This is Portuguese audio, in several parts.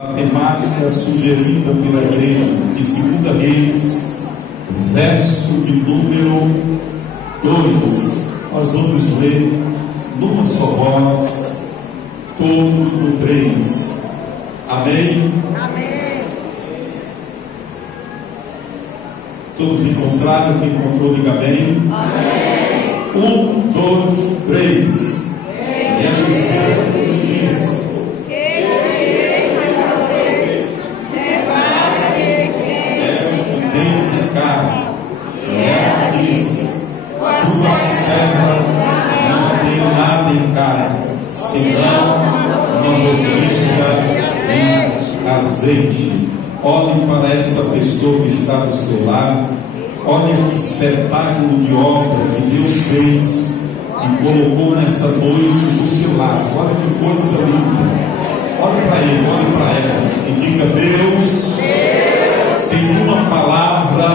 A temática sugerida pela igreja de 2 Reis, verso de número 2. Nós vamos ler numa só voz, todos no 3. Amém? Amém. Todos encontraram? Quem encontrou, diga bem. Amém. 1, 2, 3. E a lição diz: tua serva não tem nada em casa, senão uma botija de azeite. Olhe para essa pessoa que está do seu lado. Olha que espetáculo de obra que Deus fez e colocou nessa noite do seu lado. Olha que coisa linda. Olha para ele, olha para ela e diga: Deus tem uma palavra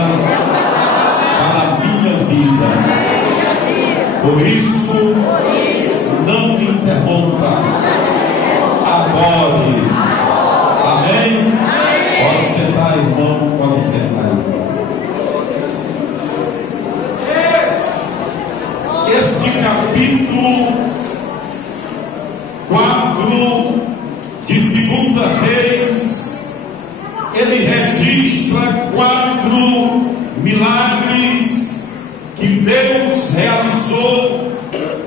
para a minha vida. Por isso, não me interrompa. Adore. Amém? Pode sentar, irmão. Pode sentar, irmão. Este capítulo 4 de 2 Reis, ele registra 4 milagres que Deus realizou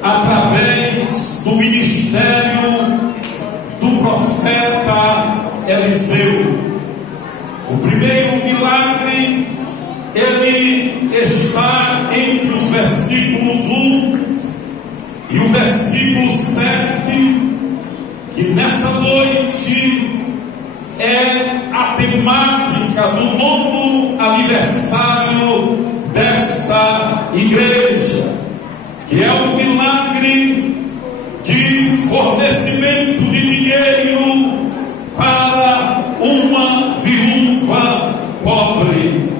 através do ministério do profeta Eliseu. O primeiro milagre, ele está entre os versículos 1 e o versículo 7, que nessa noite é a temática do novo aniversário desta igreja, que é o milagre de fornecimento de dinheiro para uma viúva pobre.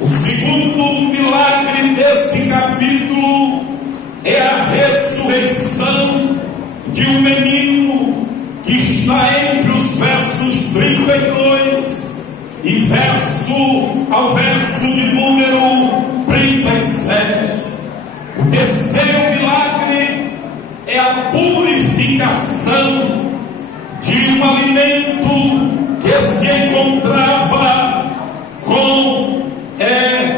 O segundo milagre desse capítulo é a ressurreição de um menino que está entre os versos 32 e ao verso de número 37. O terceiro milagre é a purificação de um alimento que se encontrava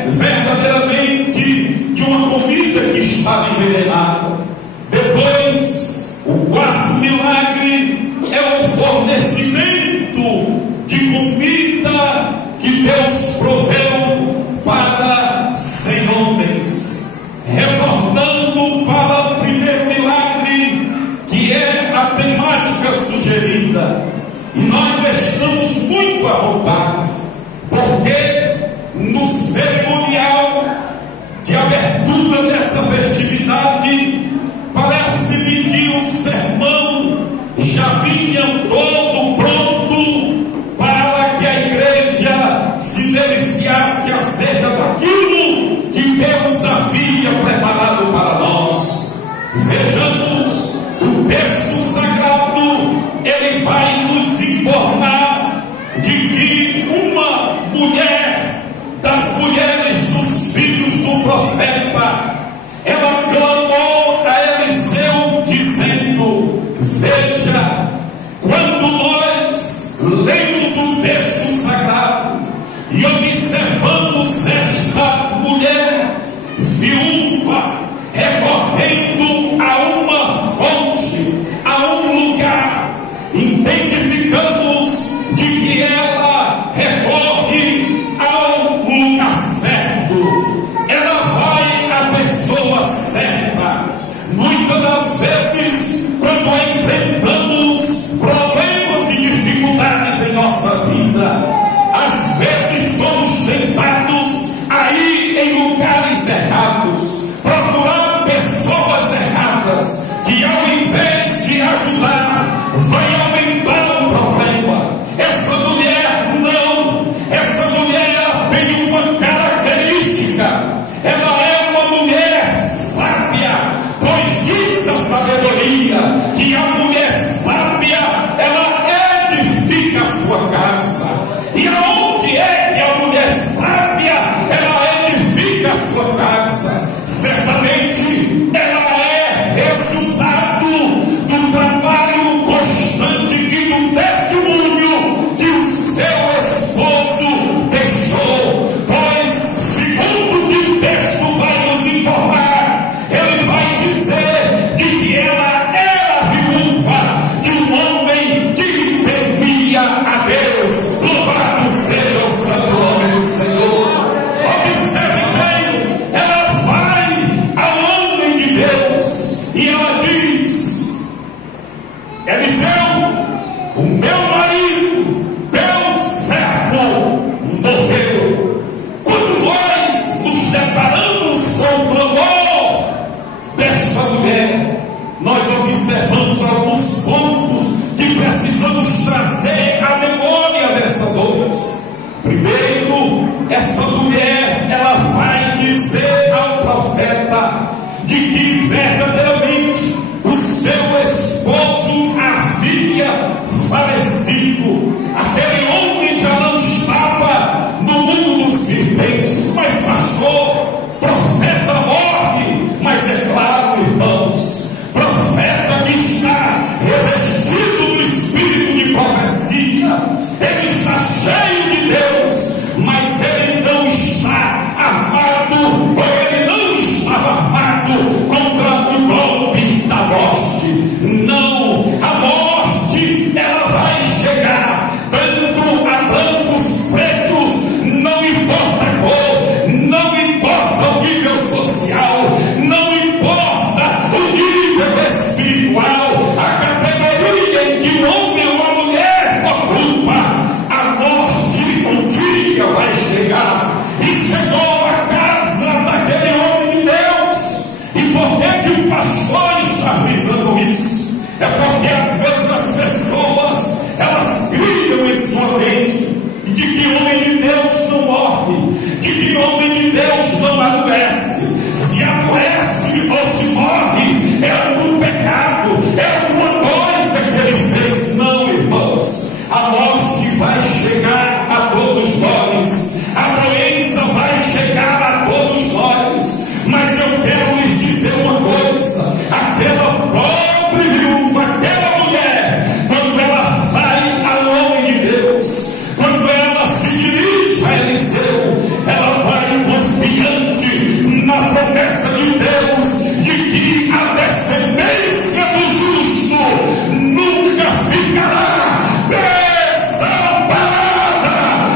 verdadeiramente de uma comida que estava envenenada. Depois, o quarto milagre é o fornecimento de comida que Deus proveu para 100 homens. Retornando para o primeiro milagre, que é a temática sugerida, e nós estamos muito à vontade, porque no cerimonial de abertura dessa festividade, parece-me que o sermão já vinha todo pronto para que a igreja se deliciasse acerca daquilo que Deus havia preparado para nós. Vejamos, o texto sagrado, ele vai nos informar de que uma mulher das mulheres dos filhos do profeta, ela clamou a Eliseu dizendo: veja, quando nós lemos o texto sagrado e observamos esta mulher viúva recorrendo a uma fonte, a um lugar, identificamos de que ela recorre ao lugar certo. Ela vai à pessoa certa. Muitas das vezes, quando enfrentamos problemas e dificuldades em nossa vida, às vezes somos tentados a ir em lugares errados, procurar pessoas erradas, que ao invés de ajudar, vai aumentar o problema. Essa mulher não, essa mulher tem uma característica: ela é uma mulher sábia, pois diz a sabedoria que a mulher sábia, ela edifica a sua sua casa. E aonde é que a mulher sábia ela edifica a sua casa? Certamente ela é resultado do trabalho constante e do testemunho que o seu esposo deixou. Pois, segundo o que o texto vai nos informar, ele vai dizer de que ela era viúva de um homem que temia a Deus. Louvado seja o santo nome do Senhor. Observe bem, ela vai ao homem de Deus e ela diz: Eliseu, o meu marido, meu servo, morreu. Quando nós nos deparamos com o clamor desta mulher, nós observamos alguns pontos que precisamos trazer à memória dessa noite. Primeiro, essa mulher, ela vai dizer ao profeta de que verdadeiramente o seu esposo havia falecido. Aquele homem já não estava no mundo dos viventes. Mas pastor, profeta morre. Mas é claro, irmãos, profeta que está revestido do espírito de profecia, ele está cheio de Deus, mas ele não está armado, ou ele não estava armado contra o golpe da morte. Não, a morte ela vai chegar tanto a brancos, pretos, não importa a cor, não importa o nível social, não importa o nível espiritual, a categoria em que o homem ou a mulher ocupa, a morte um dia vai chegar. E chegou a casa daquele homem de Deus. E por que que o pastor está frisando isso? É porque às vezes as pessoas elas criam em sua mente de que homem de Deus não morre, de que homem de Deus não adoece. Se adoece ou se morre, é algum pecado, é alguma coisa que ele fez. Não, irmãos, a morte vai chegar a todos nós, a doença vai chegar a todos nós. Mas eu quero lhes dizer uma coisa: aquela pobre viúva, aquela mulher, quando ela vai ao homem de Deus, quando ela se dirige a Eliseu, ela vai confiante na promessa de Deus de que a descendência do justo nunca ficará desamparada.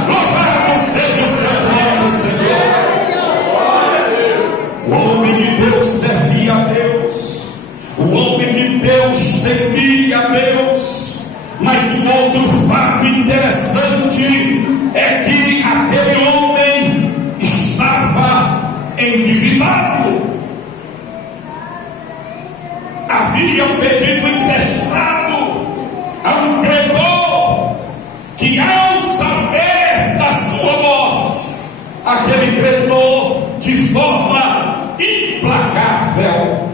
Louvado seja o seu nome, Senhor. O homem de Deus servia a Deus, o homem de Deus temia a Deus. Mas um outro fato interessante é que aquele homem estava endividado. Havia pedido emprestado a um credor que, ao saber da sua morte, aquele credor, de forma implacável,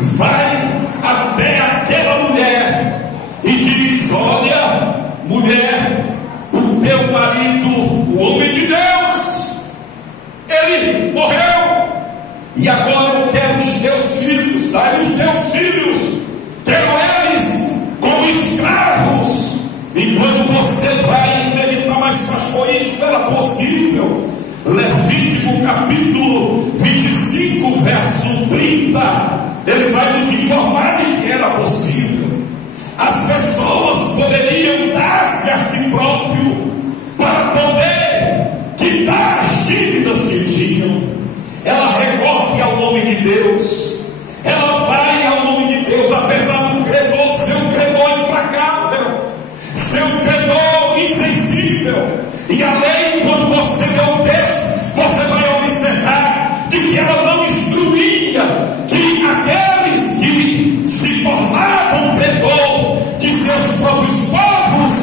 vai até aquela mulher e diz: olha, mulher, o teu marido, o homem de Deus, ele morreu, e agora eu quero os teus filhos. Dá-lhe os teus filhos, quero eles como escravos. E quando você vai meditar, mas pastor, isso era possível? Levítico capítulo 25, verso 30, ele vai nos informar de que era possível. As pessoas poderiam dar-se a si próprio para poder quitar as dívidas que tinham. Ela recorre ao nome de Deus, ela vai ao nome de Deus, apesar do credor ser um credor implacável, ser um credor insensível. E a lei, quando você vê o texto, você vai observar de que ela não instruía que aqueles que se tornavam credor de seus próprios povos,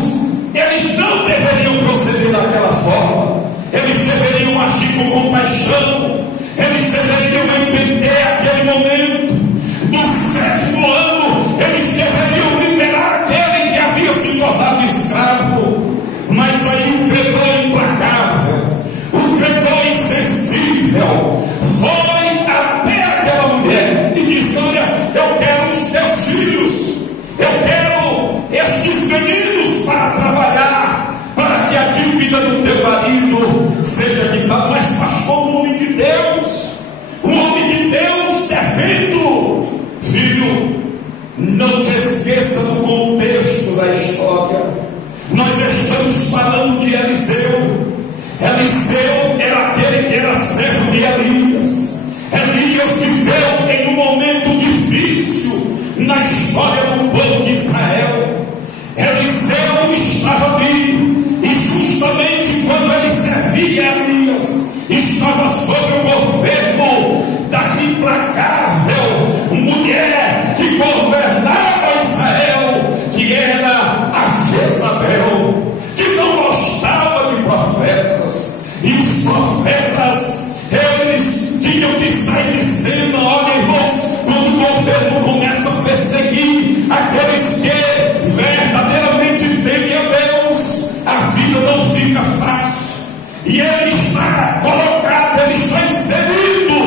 eles não deveriam proceder daquela forma. Eles deveriam agir com compaixão, eles deveriam entender aquele momento. No 7º ano, eles deveriam liberar aquele que havia se tornado escravo. Mas dúvida do teu marido seja quitado. Mas pastor, um homem de Deus, devendo, filho, não te esqueça do contexto da história. Nós estamos falando de Eliseu. Eliseu era aquele que era servo de Elias. Elias viveu em um momento difícil na história do povo de Israel. Eliseu estava ali, e justamente quando ele servia Elias, estava sob o governo da implacável mulher que governava Israel, que era a Jezabel, que não gostava de profetas. E os profetas, eles tinham que sair de cena. Olha, irmãos, quando o governo começa a perseguir aqueles que verdadeiramente temem a Deus, a vida não fica fácil. E ele está colocado, ele está inserido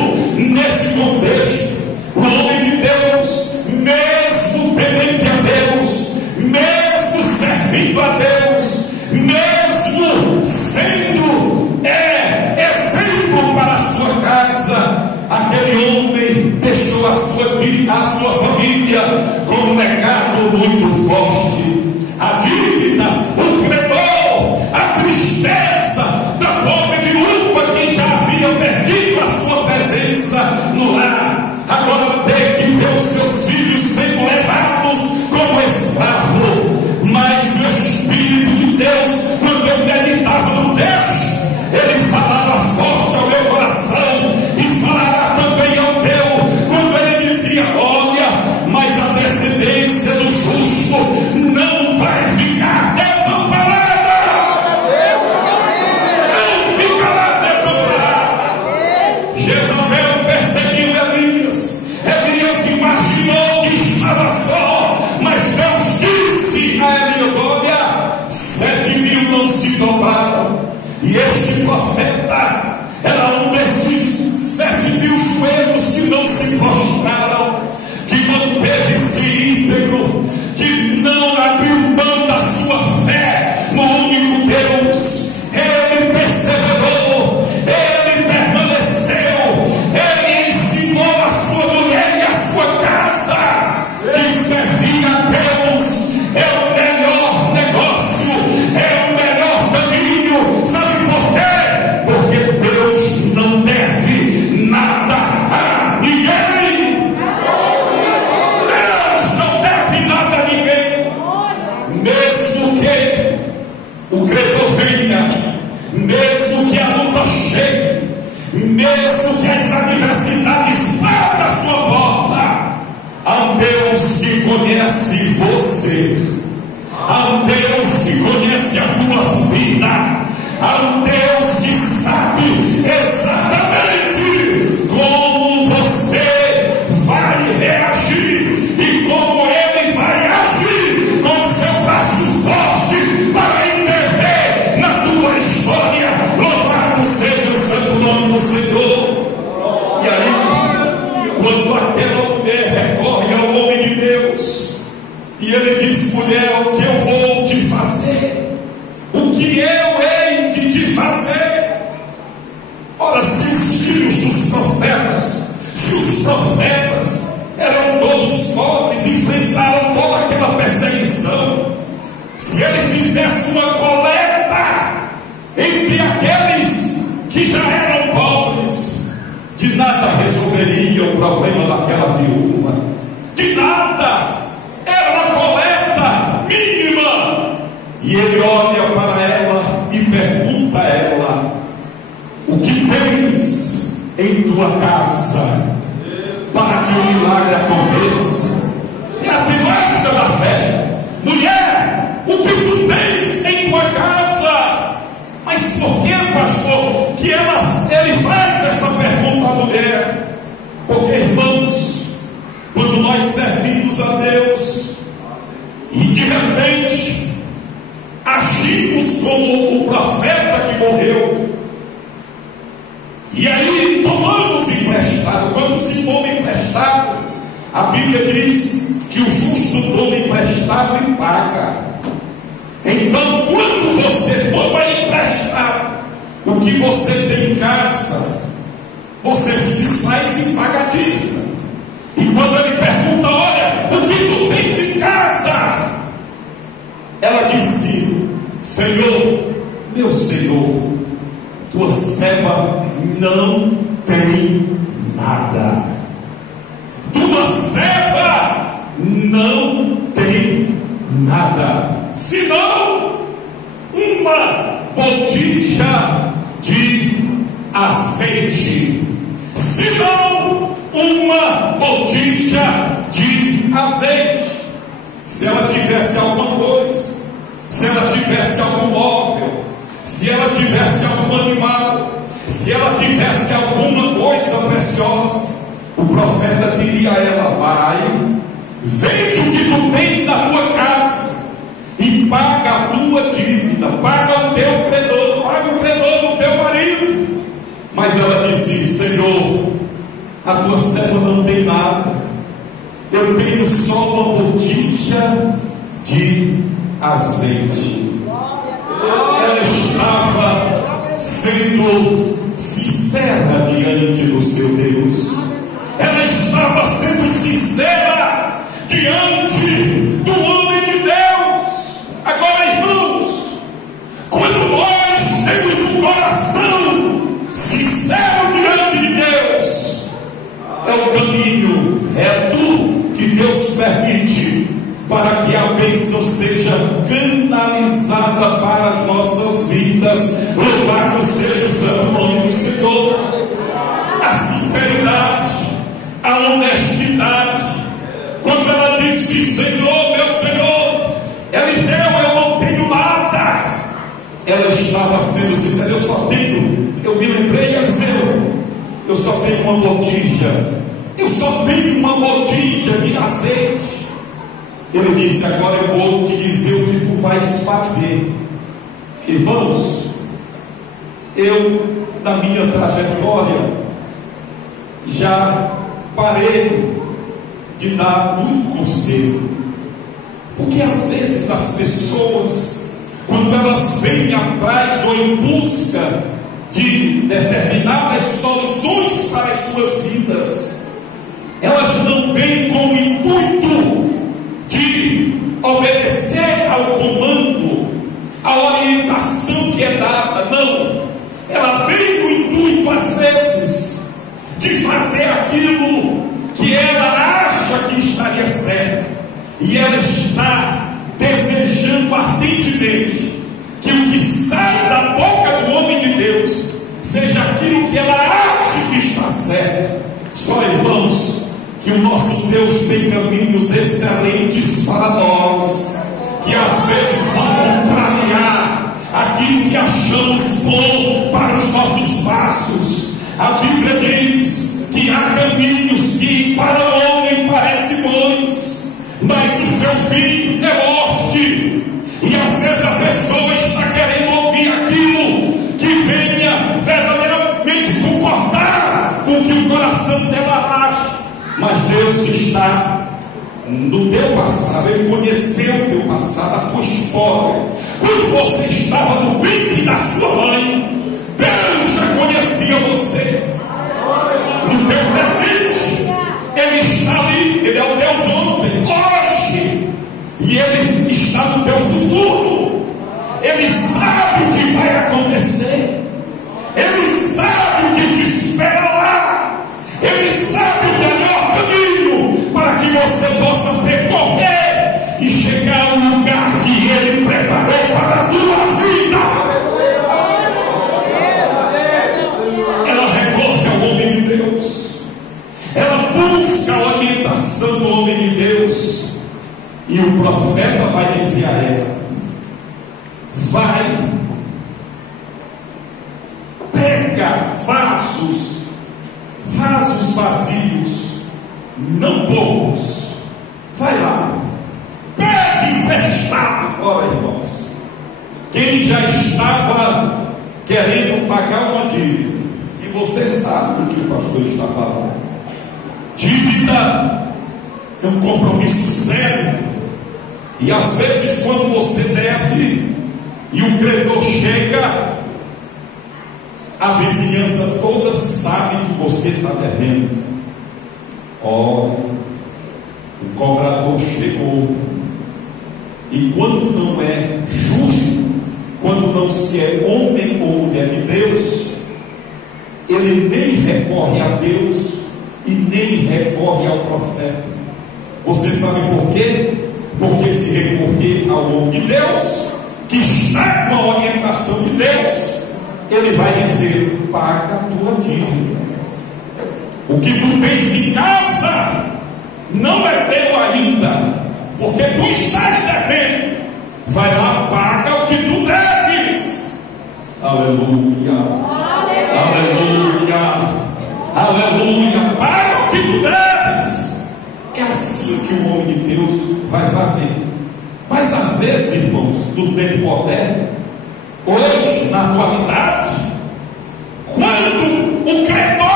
nesse contexto. O homem de Deus, mesmo temente a Deus, mesmo servindo a Deus, mesmo sendo exemplo para a sua casa, aquele homem deixou a sua família com um legado muito forte. A dívida, o credor, a tristeza da pobre viúva que já havia perdido a sua presença no lar, agora tem que ver os seus filhos sendo levados como escravo. Mas o Espírito de Deus, quando eu meditava no texto, ele falava forte ao meu coração e falará também ao teu, quando ele dizia: olha, mas a descendência do justo não vai ficar desamparada. Não ficará desamparada. Jezabel perseguiu Elias. Elias imaginou que estava só, mas Deus disse a Elias: olha, 7.000 não se dobraram. E este profeta era um desses 7.000 joelhos que não se prostraram, que manteve-se íntegro, que não abriu mão da sua fé no único Deus. Ele perseverou, ele permaneceu, ele ensinou a sua mulher e a sua casa que servir a Deus é o melhor negócio, é o melhor caminho. Sabe por quê? Porque Deus não deve nada a ninguém. Deus não deve nada a ninguém. Mesmo que o credor venha, mesmo que a luta chegue, mesmo que as adversidades abram a sua porta, há um Deus que conhece você, há um Deus que conhece a tua vida, há um Deus que sabe exatamente como você vai reagir e como ele vai agir com seu braço forte para intervir na tua história. Louvado seja o santo nome do Senhor. E aí, quando aquela mulher recorre ao homem de Deus, e ele diz: mulher, o que eu vou te fazer? O que eu hei de te fazer? Ora, se os filhos dos profetas, se os profetas eram todos pobres, enfrentaram toda aquela perseguição, se ele fizesse uma coleta entre aqueles que já eram pobres, de nada resolveria o problema daquela viúva, de nada. Era uma coleta mínima. E ele olha para ela e pergunta a ela: o que tens em tua casa para que o milagre aconteça? É a temática da festa. Mulher, o que tu tens em tua casa? Mas por que, pastor, que ele faz essa pergunta à mulher? Porque, irmãos, quando nós servimos a Deus e de repente agimos como o profeta que morreu, e aí tomamos emprestado, quando se toma emprestado, a Bíblia diz que o justo toma emprestado e paga. Então, quando você toma emprestado, você se desfaz e paga a dívida. E quando ele pergunta: olha, o que tu tens em casa? Ela disse: Senhor, meu Senhor, tua serva não tem nada. Tua serva não tem nada, senão uma botija de azeite. Senão uma botija de azeite. Se ela tivesse alguma coisa, se ela tivesse algum móvel, se ela tivesse algum animal, se ela tivesse alguma coisa preciosa, o profeta diria a ela: vai, vende o que tu tens na tua casa e paga a tua dívida, paga o teu credor, paga o credor do teu marido. Mas ela disse: Senhor, a tua serva não tem nada, eu tenho só uma botija de azeite. Ela estava sendo sincera diante do seu Deus. Ela estava sendo sincera diante do homem de Deus. Agora, irmãos, quando nós temos um coração sincero diante de Deus, é o caminho reto que Deus permite para que a bênção seja canalizada para as nossas vidas. Louvado seja o santo nome do Senhor. A sinceridade, a honestidade. Quando ela disse: Senhor, meu Senhor, Eliseu, eu não tenho nada, ela estava sendo sincera. Eu me lembrei, Eliseu, eu só tenho uma botija, eu só tenho uma botija de azeite. Ele disse: agora eu vou te dizer o que tu vais fazer. Irmãos, eu, na minha trajetória, já parei de dar muito conselho, porque às vezes as pessoas, quando elas vêm atrás ou em busca de determinadas soluções para as suas vidas, elas não vêm com o intuito de obedecer ao comando, à orientação que é dada. Não, ela vem com o intuito às vezes de fazer aquilo que ela acha que estaria certo, e ela está desejando ardentemente que o que sai da boca do homem de Deus seja aquilo que ela acha que está certo. Só, irmãos, que o nosso Deus tem caminhos excelentes para nós, que às vezes vão contrariar aquilo que achamos bom para os nossos passos. A Bíblia diz que há caminhos que para o homem parecem bons, mas o seu fim é morte. E às vezes a pessoa está querendo ouvir aquilo que venha verdadeiramente concordar com o que o coração dela acha. Mas Deus está no teu passado, Ele conheceu o teu passado, a tua história. Quando você estava no ventre da sua mãe, Deus já conhecia você. No teu presente, Ele está ali, Ele é o Deus ontem, hoje, e Ele está no teu futuro. Ele sabe o que vai acontecer, Ele sabe o que te espera lá, Ele sabe o melhor caminho para que você possa percorrer e chegar ao lugar que Ele preparou para a tua vida. Ela recorre ao homem de Deus, ela busca a orientação do homem de Deus, e o profeta vai dizer a ela: vai, pega vasos vazios, não poucos, vai lá, pede emprestado. Ora, irmãos, quem já estava querendo pagar uma dívida, e você sabe do que o pastor está falando, dívida é um compromisso sério, e às vezes quando você deve e o credor chega, A vizinhança toda sabe que você está devendo. O cobrador chegou. E quando não é justo, quando não se é homem ou mulher de Deus, ele nem recorre a Deus e nem recorre ao profeta. Você sabe por quê? Porque se recorrer ao homem de Deus, que está com a orientação de Deus, ele vai dizer: paga a tua dívida. O que tu tens em casa não é teu ainda, porque tu estás devendo. Vai lá, paga o que tu deves. Aleluia, aleluia, aleluia. Paga o que tu deves. É assim que o homem de Deus vai fazer. Mas às vezes, irmãos, no tempo moderno, hoje, na atualidade, quando o credor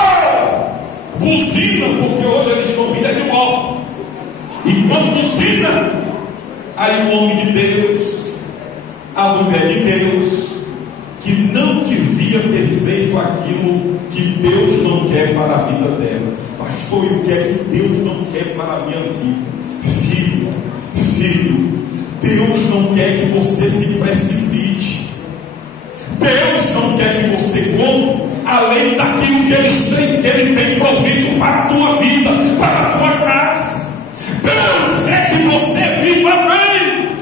buzina, porque hoje eles estão vindo de moto, e quando buzina, aí o homem de Deus, a mulher de Deus, que não devia ter feito aquilo que Deus não quer para a vida dela. Pastor, e o que é que Deus não quer para a minha vida? Filho, Deus não quer que você se precipite. Deus não quer que você compre além daquilo que Ele tem provido para a tua vida, para a tua casa. Deus quer que você viva bem.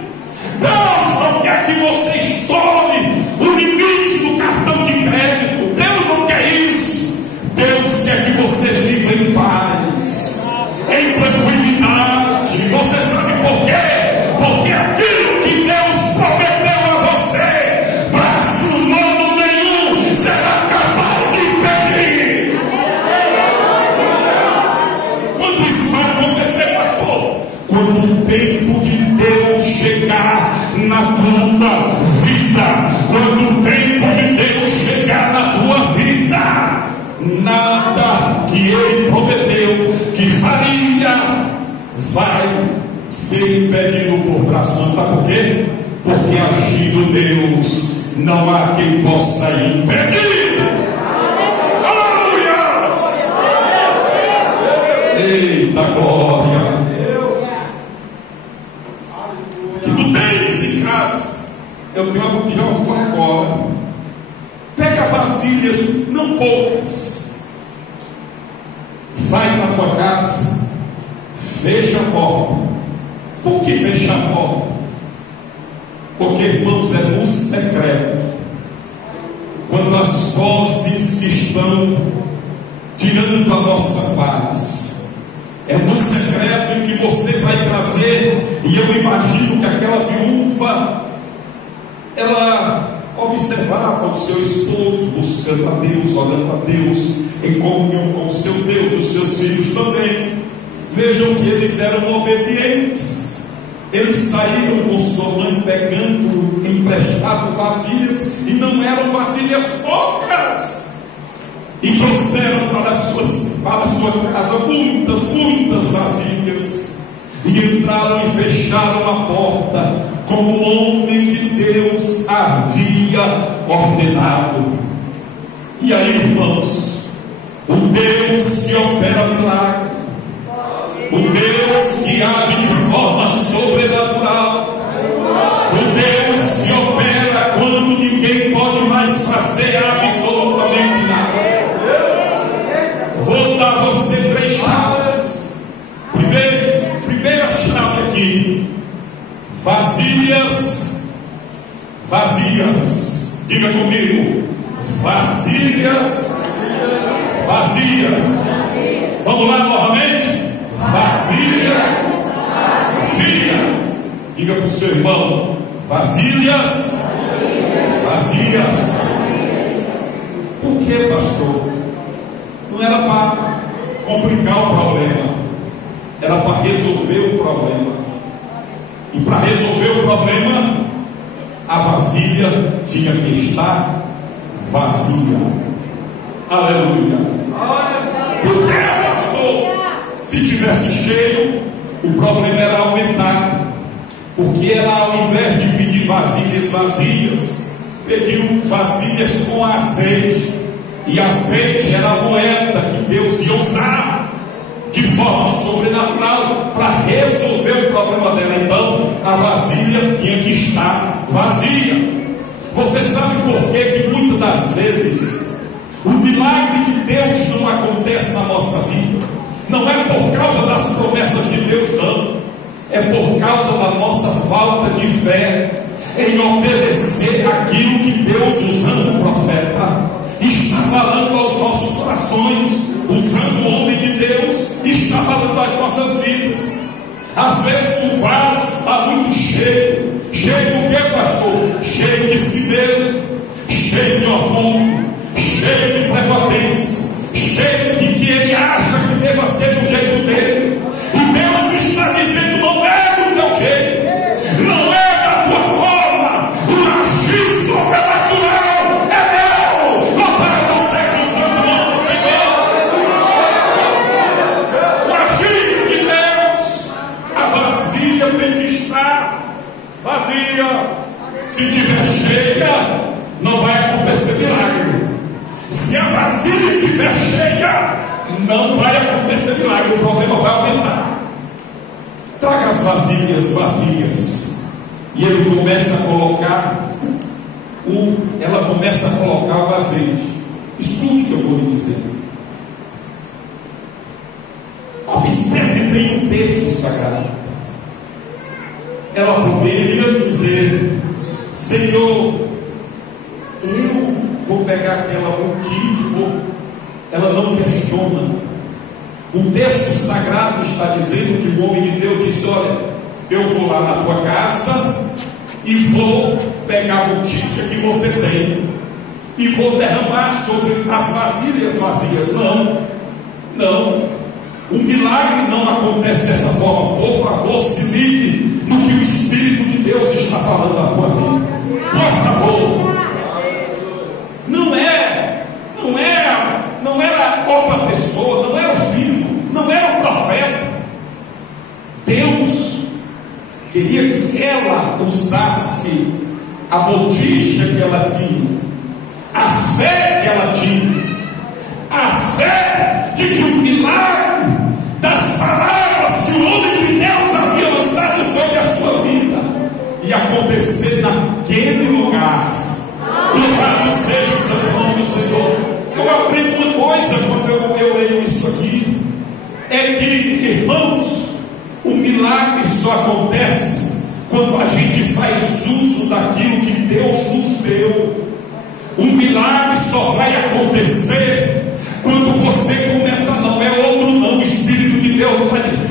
Deus não quer que você estoure o limite do cartão de crédito. Deus não quer isso. Deus quer que você viva em paz, em tranquilidade. Você sabe por quê? Porque aquilo que Deus prometeu a você, braço humano nenhum será capaz de impedir. Quando isso vai acontecer, pastor? Quando o tempo de Deus chegar na tua vida, quando o tempo de Deus chegar na tua vida, nada que Ele prometeu que faria vai ser impedido por braços. Sabe por quê? Porque agindo Deus, não há quem possa impedir. Aleluia! Eita glória! Que tu tens em casa, eu tenho algo que já estou agora. Pega vasilhas, não poucas, vai para tua casa, fecha a porta. Por que fechar a porta? Porque, irmãos, é no secreto, quando as vozes que estão tirando a nossa paz, é no secreto em que você vai trazer. E eu imagino que aquela viúva, ela observava o seu esposo buscando a Deus, orando a Deus, em comunhão com o seu Deus, os seus filhos também. Vejam que eles eram obedientes. Eles saíram com sua mãe pegando emprestado vasilhas, e não eram vasilhas poucas, e trouxeram para a sua casa muitas vasilhas, e entraram e fecharam a porta, como o homem de Deus havia ordenado. E aí, irmãos, o Deus que opera milagre, o Deus que age de forma sobrenatural, o Deus que opera quando ninguém pode mais fazer absolutamente nada. Vou dar a você 3 chaves. Primeira chave aqui: vasilhas. Diga comigo: vasilhas. Vamos lá novamente. Vasilhas. Diga para o seu irmão: vasilhas. Por que, pastor? Não era para complicar o problema, era para resolver o problema. E para resolver o problema, a vasilha tinha que estar vazia. Aleluia. Por que, pastor? Se tivesse cheio, o problema era aumentar. Porque ela, ao invés de pedir vasilhas vazias, pediu vasilhas com azeite. E azeite era a moeda que Deus ia usar de forma sobrenatural para resolver o problema dela. Então a vasilha tinha que estar vazia. Você sabe por que muitas das vezes o milagre de Deus não acontece na nossa vida? Não é por causa das promessas de Deus, não. É por causa da nossa falta de fé em obedecer aquilo que Deus, usando o profeta, está falando aos nossos corações, usando o homem de Deus, está falando às nossas vidas. Às vezes o vaso está muito cheio. Cheio do que, pastor? Cheio de si mesmo, cheio de orgulho, cheio de prepotência, cheio de que ele acha que deva ser do jeito dele. E Deus está dizendo: não é do teu jeito, não é da tua forma, o agir sobrenatural é meu. Louvado seja o santo nome do Senhor. O agir de Deus, a vasilha tem que estar vazia. Se tiver cheia, não vai acontecer milagre. Se a vasilha estiver cheia, não vai acontecer milagre. O problema vai aumentar. Traga as vasilhas vazias. E ele começa a colocar ela começa a colocar o azeite. Escute o que eu vou lhe dizer. Observe bem o texto sagrado. Ela poderia dizer: Senhor, eu vou pegar aquela botija. Ela não questiona. O texto sagrado está dizendo que o homem de Deus disse: olha, eu vou lá na tua casa e vou pegar a botija que você tem e vou derramar sobre as vasilhas vazias. Não. O milagre não acontece dessa forma. Por favor, se ligue no que o Espírito de Deus está falando na tua vida. Por favor. Não era outra pessoa, não era o filho, não era o profeta. Deus queria que ela usasse a botija que ela tinha, a fé que ela tinha, a fé de que o milagre das palavras que o homem de Deus havia lançado sobre a sua vida ia acontecer naquele lugar. Louvado seja o santo nome do Senhor. Eu aprendo uma coisa quando eu leio isso aqui: é que, irmãos, o milagre só acontece quando a gente faz uso daquilo que Deus nos deu. O milagre só vai acontecer quando você começa. Não é outro, não. O Espírito de Deus,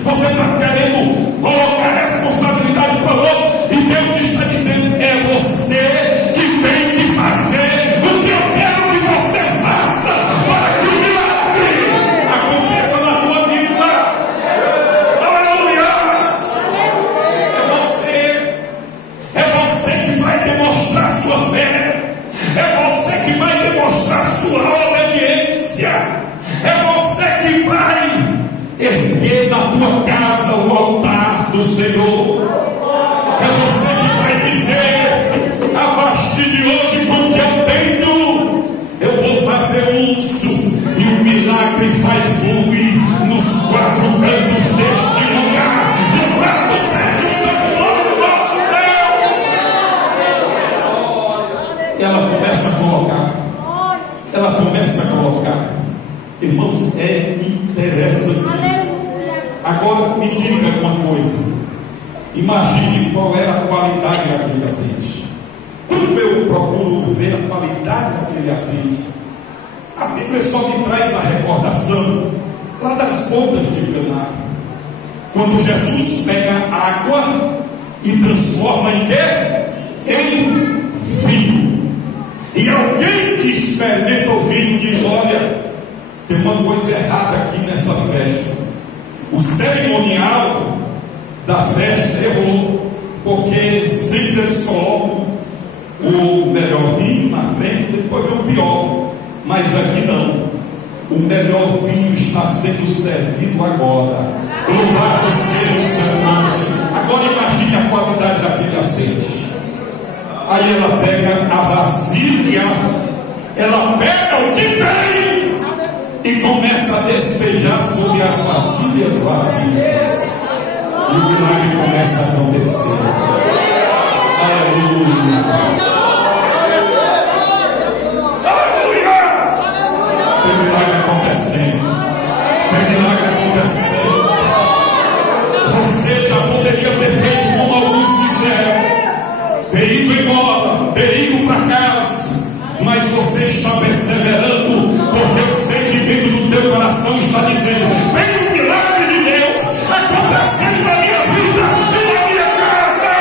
você está querendo colocar a responsabilidade para o outro, e Deus está dizendo: é você que tem que fazer o que eu quero que você faça para que o milagre aconteça na tua vida. Aleluia! É você que vai demonstrar sua fé, é você que vai demonstrar sua obediência, é você que vai erguer na tua casa o altar do Senhor. É você que vai dizer: a partir de hoje, com o que eu tenho, eu vou fazer uso, e o milagre vai fluir nos quatro cantos deste lugar. Louvado seja o santo nome do nosso Deus. Ela começa a colocar. Irmãos, é interessante. Agora me diga uma coisa. Imagine qual era a qualidade daquele azeite. Quando eu procuro ver a qualidade daquele azeite, a Bíblia só me traz a recordação lá das bodas de Caná, quando Jesus pega água e transforma em quê? Em vinho. E alguém que experimenta o vinho diz: olha, tem uma coisa errada aqui nessa festa. O cerimonial da festa errou, porque sempre eles colocam o melhor vinho na frente, depois vem o pior. Mas aqui não. O melhor vinho está sendo servido agora. Louvado seja o seu nome. Agora imagine a qualidade daquele azeite. Aí ela pega a vasilha, ela pega o que tem e começa a despejar sobre as vasilhas vazias. E o milagre começa a acontecer. Aleluia. Aleluia. Tem milagre acontecendo. Tem milagre acontecendo. Você já poderia ter feito como alguns fizeram, ter ido embora, ter ido para casa, mas você está perseverando, porque eu sei que dentro do teu coração está dizendo: vem um milagre de Deus acontecendo na minha vida e na minha casa.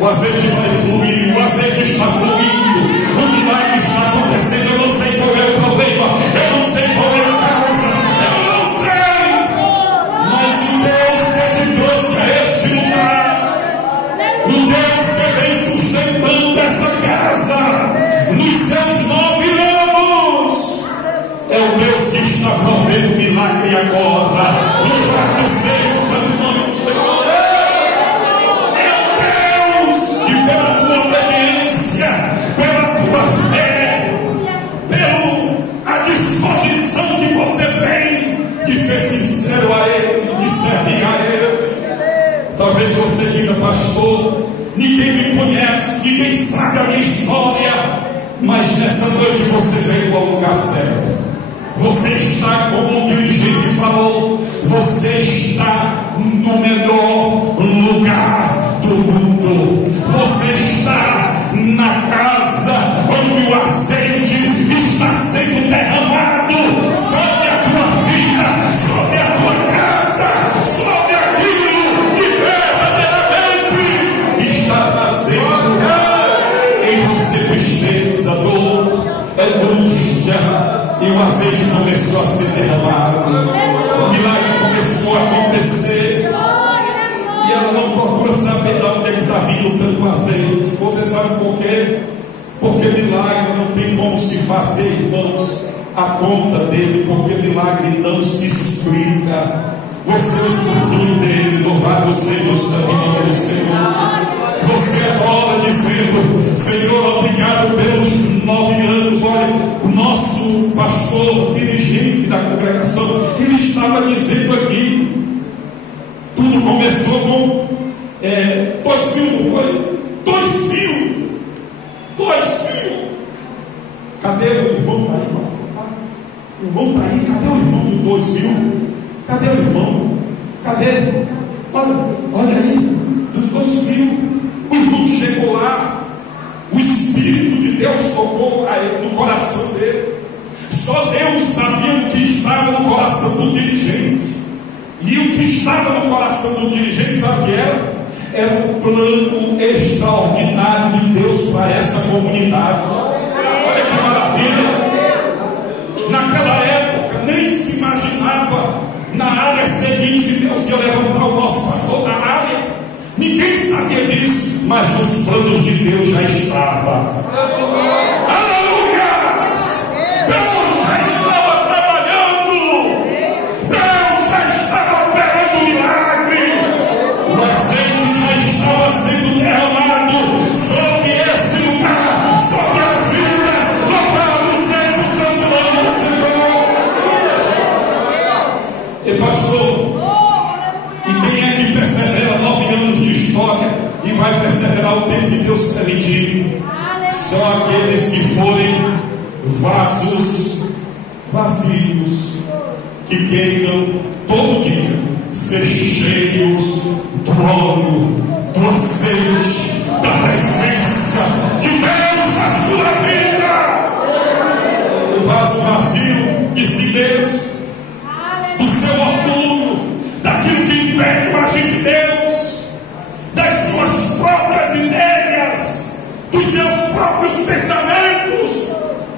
O azeite vai fluir, o azeite está fluindo, o milagre está acontecendo. Eu não sei qual é o problema, eu não sei qual é a causa, eu não sei, mas o Deus que te trouxe a este lugar, o Deus que vem sustentando essa casa nos seus 9 anos, é o Deus que está provendo milagre agora. Louvado seja o santo nome do Senhor. É o Deus que, pela tua obediência, pela tua fé, pela disposição que você tem de ser sincero a Ele, de servir a Ele. Talvez você diga: pastor, ninguém me conhece, ninguém sabe a minha história, mas nessa noite você veio ao lugar certo. Você está, como o dirigente falou, você está no melhor lugar do mundo. Você está na casa onde o azeite está sendo derramado sobre a tua vida, sobre a tua casa, sobre aquilo que verdadeiramente está trazendo em você tristeza, dor, angústia. E o azeite começou a ser derramado, o milagre começou a acontecer. E ela não procura saber de onde é que está vindo tanto azeite. Você sabe por quê? Porque milagre não tem como se fazer, irmãos, a conta dele, porque milagre não se explica. Você usufrui dele, louvado seja o santo nome do Senhor. Você adora dizendo: Senhor, obrigado pelos 9 anos. Olha, o nosso pastor, dirigente da congregação, ele estava dizendo aqui, tudo começou com 2000, não foi? 2000. Cadê o irmão? Está aí, o irmão está aí. Cadê o irmão do 2000? Cadê o irmão? Cadê? Olha aí, dos 2000. O irmão chegou lá, o Espírito de Deus tocou no coração dele. Só Deus sabia o que estava no coração do dirigente. E o que estava no coração do dirigente, sabe o que era? Era um plano extraordinário de Deus para essa comunidade. Olha que maravilha! Naquela época nem se imaginava na área seguinte que Deus ia levantar o nosso pastor na área. Ninguém sabia disso, mas nos planos de Deus já estava. Aleluia! Deus já estava trabalhando. Deus já estava operando milagre. O azeite já estava sendo derramado sobre esse lugar, sobre as vidas. Louvado seja o santo nome do Senhor. E pastor, e quem é que persevera 9 anos de história e vai perseverar o tempo que Deus permitir? Só aqueles que forem vasos vazios, que queiram todo dia ser cheios do óleo, do azeite, da presença de Deus na sua vida. O vaso vazio de si mesmo, do seu orgulho, daquilo que impede o agir de Deus, das suas próprias ideias, dos seus próprios pensamentos.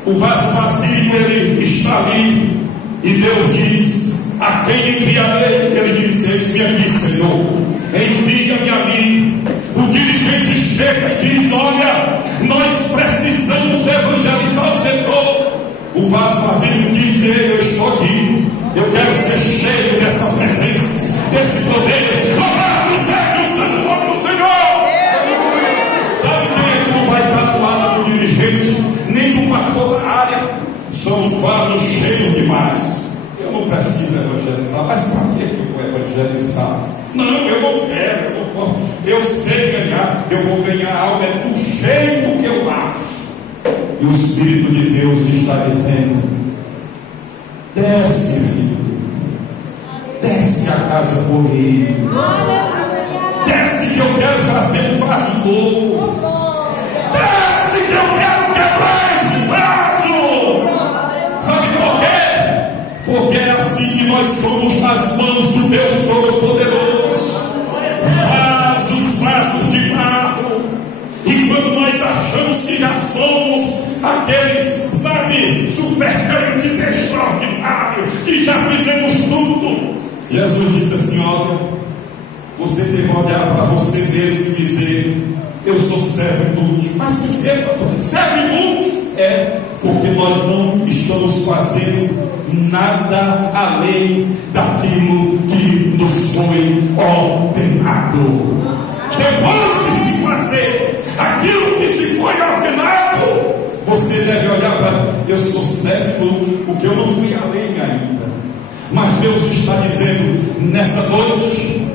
O vaso vazio, ele está ali, e Deus diz: a quem enviarei? Ele diz: eis-me aqui, Senhor, envia-me a mim. O dirigente chega e diz: olha, nós precisamos evangelizar o setor. O vaso vazio diz: eu estou aqui, eu quero ser cheio dessa presença, desse poder. Louvado seja o santo nome do Senhor. Sabe quem é que não vai estar do lado do dirigente? dirigente, nem do pastor da área. Somos vasos cheios demais. Eu não preciso evangelizar, mas para que eu vou evangelizar? Não, eu não quero, eu não posso. Eu sei ganhar, eu vou ganhar algo é do jeito que eu acho. E o Espírito de Deus está dizendo: desce, filho, desce a casa comigo, desce que eu quero fazer um vaso novo, desce que eu quero quebrar esse vaso. Sabe por quê? Porque é assim que nós somos nas mãos do Deus Todo-Poderoso, vasos de barro. E quando nós achamos que já somos aqueles, sabe, super crentes extraordinários, que já fizemos tudo, Jesus disse assim: olha, você deve olhar para você mesmo e dizer: eu sou servo inútil. Mas por que, pastor? Servo inútil? É porque nós não estamos fazendo nada além daquilo que nos foi ordenado. Depois de se fazer aquilo que se foi ordenado, você deve olhar para: eu sou servo inútil, porque eu não fui além ainda. Mas Deus está dizendo nessa noite: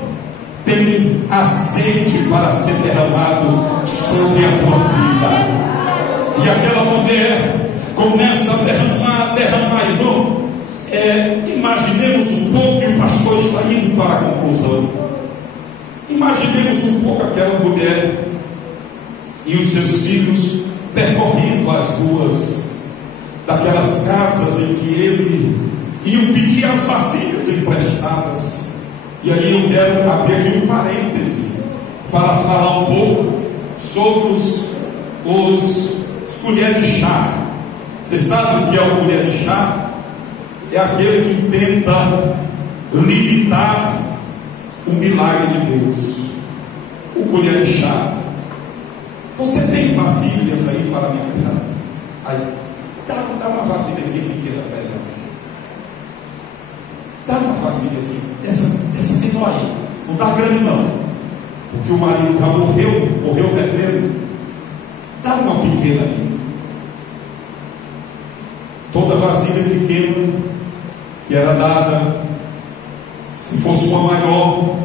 tem azeite para ser derramado sobre a tua vida. E aquela mulher começa a derramar, irmão. Imaginemos um pouco, e o pastor está indo para a conclusão. Imaginemos um pouco aquela mulher e os seus filhos percorrendo as ruas daquelas casas em que ele iam pedir as vasilhas emprestadas. E aí eu quero abrir aqui um parêntese para falar um pouco sobre os colheres de chá. Vocês sabem o que é o colher de chá? É aquele que tenta limitar o milagre de Deus. O colher de chá. Você tem vasilhas aí para me pegar? Aí, dá uma vasilhazinha pequena para ela. Dá uma vasilhazinha. Essa menor aí. Não está grande não. Porque o marido já morreu bebendo. Dá uma pequena aí. Toda vasilha pequena que era dada, se fosse uma maior,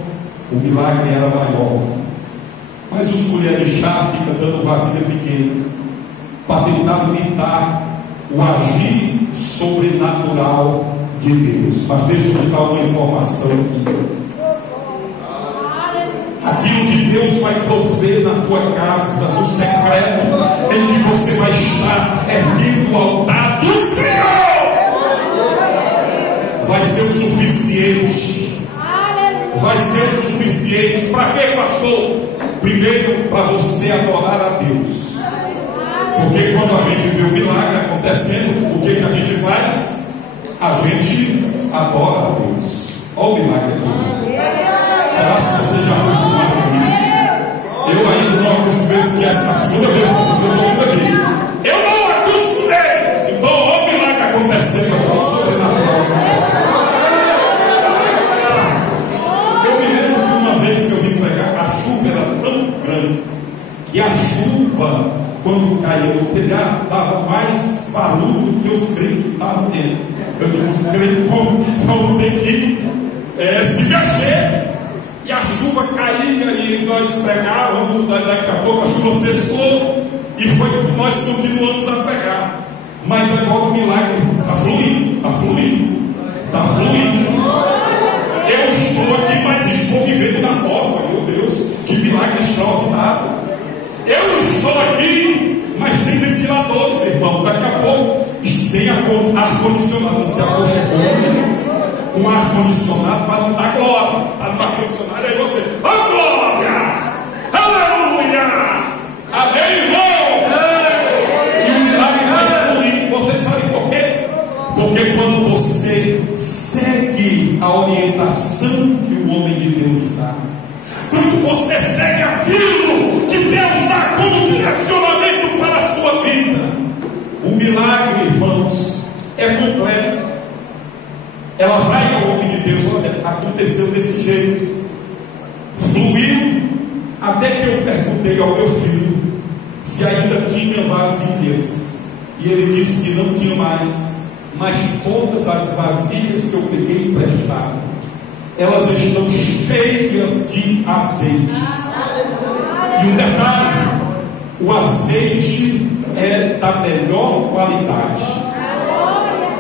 o milagre era maior. Mas os colheres de chá ficam dando vasilha pequena para tentar limitar o agir sobrenatural de Deus. Mas deixa eu te dar uma informação aqui. Aquilo que Deus vai prover na tua casa, no secreto, em que você vai estar erguendo o altar do Senhor, vai ser o suficiente. Vai ser o suficiente. Para quê, pastor? Primeiro, para você adorar a Deus. Porque quando a gente vê o milagre acontecendo, o que a gente faz? A gente adora a Deus. Olha o milagre aqui. Será que você já acostumou com isso? Eu ainda não acostumei, porque essa segunda vez que eu estou aqui. Eu não acostumei. Então, olha o milagre acontecendo aqui, sobrenatural. Eu me lembro que uma vez que eu vim pregar, a chuva era tão grande. E a chuva, quando caía no telhado, dava mais barulho do que os crentes que estavam dentro. Eu digo: os crentes vão ter que se mexer. E a chuva caía e nós pregávamos. Daqui a pouco a chuva cessou e nós continuamos a pregar. Mas agora o milagre está fluindo. Eu estou aqui, mas estou vivendo na forma. Meu Deus, que milagre extraordinário. Eu estou aqui, mas tem ventiladores, irmão. Daqui a pouco tem ar-condicionado. Não se acostumou com ar-condicionado para não dar glória. Está no ar-condicionado, aí você: oh glória! Aleluia! Amém, irmão? E o milagre vai fluir. Você sabe por quê? Porque quando você segue a orientação que o homem de Deus dá, quando você segue aquilo que Deus dá como direcionamento para a sua vida, o milagre, irmãos, é completo. Ela vai ao homem de Deus: olha, aconteceu desse jeito, fluiu, até que eu perguntei ao meu filho se ainda tinha vasilhas. E ele disse que não tinha mais, mas todas as vasilhas que eu peguei emprestado, elas estão cheias de azeite. E um detalhe: o azeite é da melhor qualidade.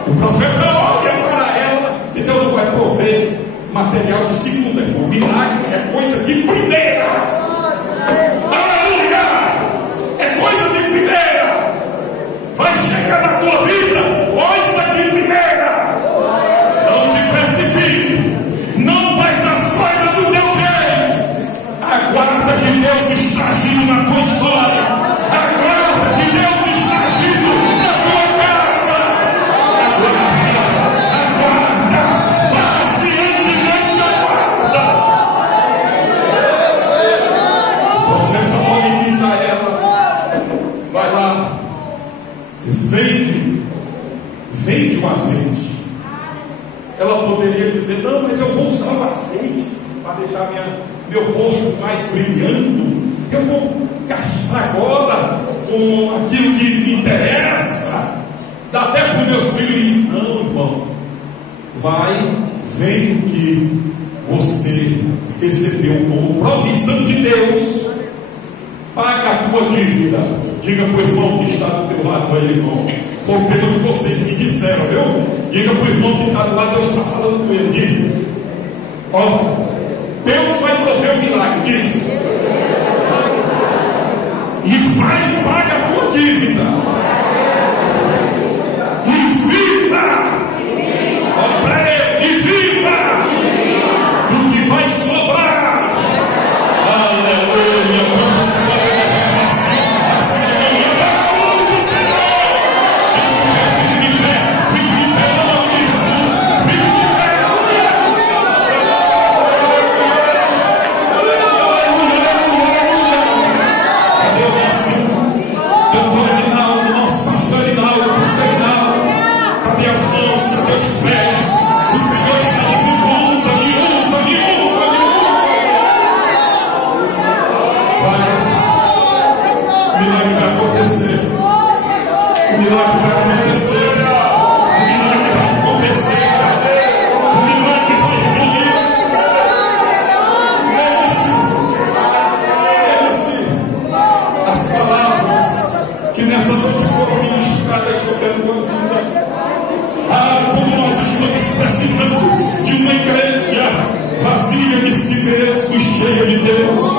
O profeta olha para ela, que Deus não vai prover material de segunda, irmão. Milagre é coisa de primeira. Aleluia! É coisa de primeira. Vai chegar na tua vida coisa de primeira. Não te precipite. Não faz as coisas do teu jeito. Aguarda que Deus está agindo na tua história. Aguarda que Deus está agindo na tua casa. Aguarda. Pacientemente aguarda. O profeta olha e diz a ela: vai lá, vende o azeite. Ela poderia dizer: não, mas eu vou usar o azeite para deixar meu rosto mais brilhando. Eu vou gastar agora com aquilo que me interessa. Dá até para os meus filhos. Não, irmão. Vai, vende o que você recebeu como provisão de Deus. Paga a tua dívida. Diga para o irmão que está do teu lado aí, irmão. Foi o que vocês me disseram, viu? Diga para o irmão que está do lado, Deus está falando com ele. Diz: ó, Deus vai prover o milagre. Diz: e vai e paga a tua dívida. E viva. Olha para ele. E viva do que vai sobrar. Aleluia. Quando se vai precisamos de uma igreja vazia de si mesmo, cheia de Deus.